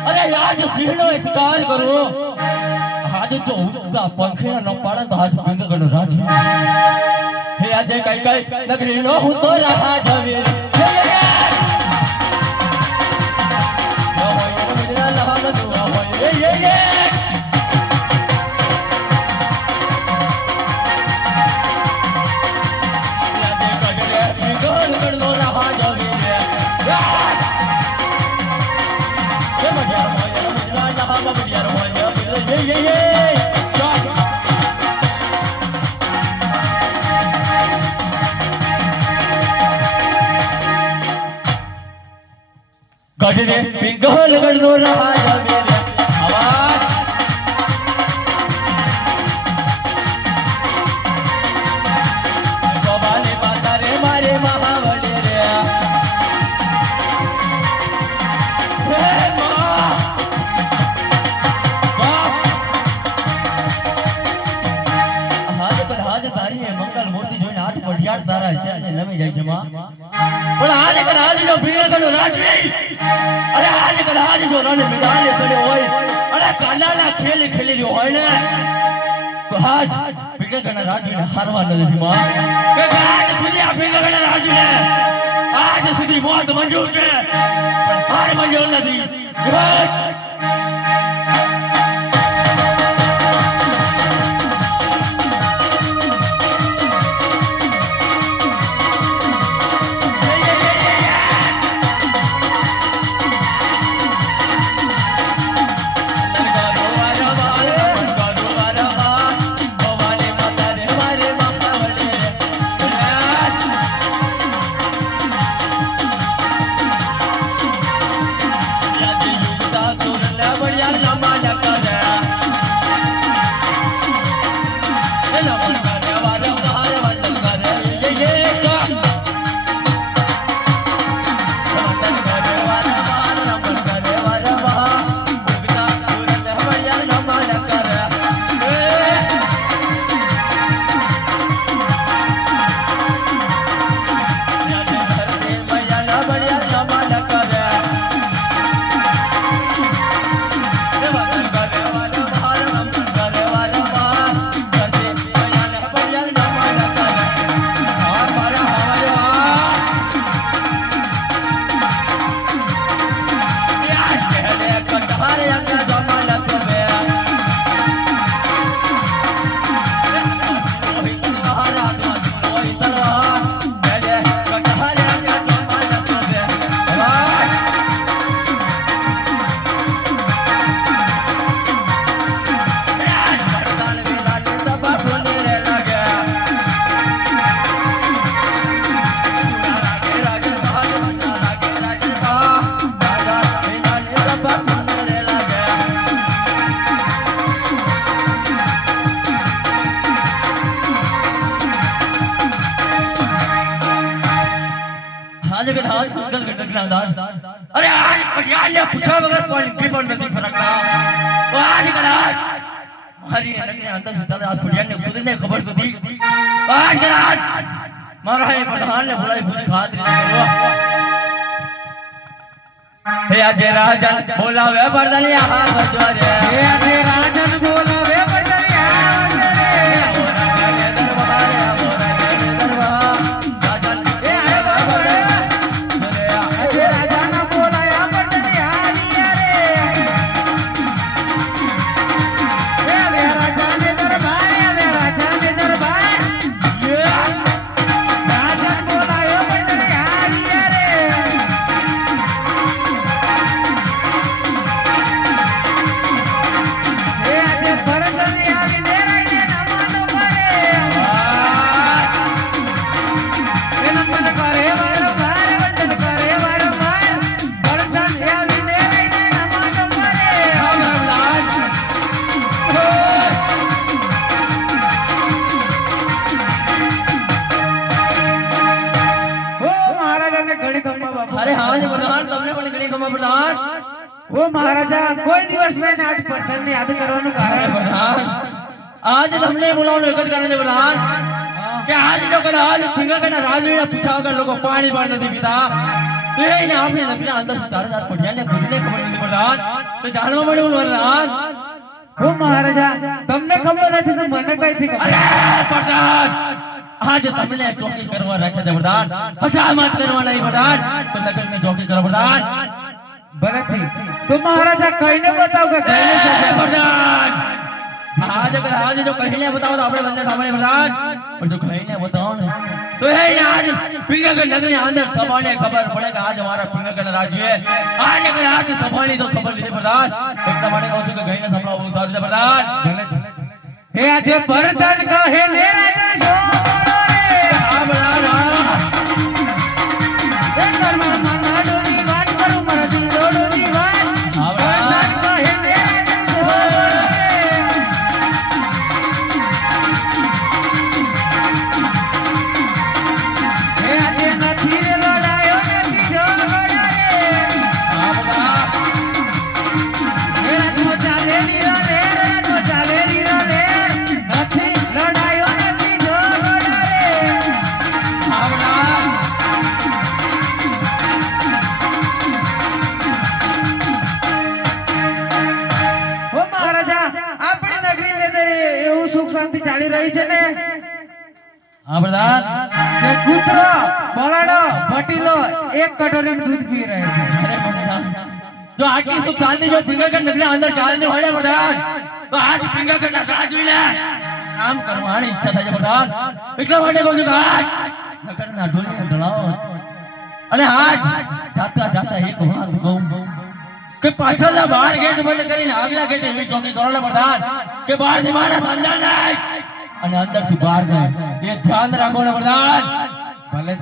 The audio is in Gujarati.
अरे आज सिंहनो शिकार करो आज जो उड़ता पंखिया न पाड़ा तो आज पिंग गण राज हे आज कई कई नगरी नो हूं तो रहा जमीर ये गजरे पिंगल गड़ो रहा मेरे आवाज बाबाले माता रे मारे महावले रे हे मां हाथ तारी है मंगल मूर्ति જોઈને હાથ પઢિયાર તારા છે અને નમી જાય છે માં પણ આજે કદાચ જો ભીગડનો રાજી અરે આજે કદાચ જો રણ મેદાને પડ્યો હોય અરે કાનાના ખેલ ખેલી રહ્યો હોય ને તો આજ ભીગડના રાજીને હારવા નથી માં કે આજ સુધી આ ભીગડના રાજીને આજ સુધી મોત મંજૂર છે પણ હાર મંજૂર નથી अरे आज पटियाल ने पूछा बगैर कौन नहीं फरकता तो आज कलाज हरी नगरी अंदर से चला आज पटियाल ने खुद ने खबर को दी आज कलाज मारा है प्रधान ने बुलाई भूल खाद हे आज राजन बोला वे बरदन यहां बजरे हे आज राजन बोला वे बरदन यहां वो महाराजा कोई दिवस में आज प्रधान ने याद करवानो कारण प्रधान आज हमने बुलावनो एकज करने प्रधान કે આજ લોકો આજ ફિંગર કના રાજવીને પૂછા વગર લોકો પાણી પણ નથી પીતા એને આપણે નગરના અંદર તારા દાંત પડ્યા ને ખુદને ખબર નથી પ્રધાન તો જાણવા મળ્યું પ્રધાન હો મહારાજા તમને ખબર નથી તો મને કઈથી ખબર અરે પ્રધાન આજ તમને ચોકી કરવા રાખ્યા છે પ્રધાન હજામત કરવા નહીં પ્રધાન તો નગરની ચોકી કરો પ્રધાન ભરતજી તો મહારાજા કહીને બતાવ કે કહીને શું પ્રધાન आज जो कहने बताओ तो આપણે બંને સાંભળે પ્રધાન પણ જો કહીને બતાવો ને તો હે આજ પિંગલગઢ નગરી અંદર સભાને ખબર પડે કે આજ हमारा પિંગલગઢ રાજ્ય આજ કે આજ સભાની તો ખબર લીધી પ્રધાન એટલા માટે કહું છું કે કહીને સંભળાવો બહુ સારું છે પ્રધાન હે આજે ભરતન કહે ને રાજન છો આ પ્રધાન એ કર્મા મના ડોની વાત કરું મરજી ડોની વાત આ પ્રધાન કહે ને રાજન છો હે આજે નથી રે લડાયો નથી ઝઘડા રે આ પ્રધાન હે રાજો ચાલે લીરો રે રાજો ચાલે લીરો રે નથી લડાયો નથી ઝઘડા રે આ પ્રધાન હો મહારાજા આપણી નગરીની અંદર એવું સુખ શાંતિ ચાલી રહી છે ને આ પ્રધાન કે કૂતરો બલાડો ભટીલો એક કટોરીનું દૂધ પી રહે છે અરે પ્રધાન જો આટલી સુખ શાંતિ જો પિંગલગઢ નગરી અંદર ચાલતી હોય ને પ્રધાન તો આજ પિંગલગઢના રાજવીને આમ કરવાની ઈચ્છા થાય છે પ્રધાન એટલા માટે કહું છું કે આજ નગરના ઢોલિયા ઢળાવો અને આજ જાતા જાતા એક વાત કહું કે પાછળના બહાર ગેટ બંધ કરીને આગલા ગેટે એવી ચોકી કરો ને પ્રધાન કે બહારથી મારા સંધાન નહીં અને અંદરથી બહાર નહીં એ ધ્યાન રાખો ને પ્રધાન ભલે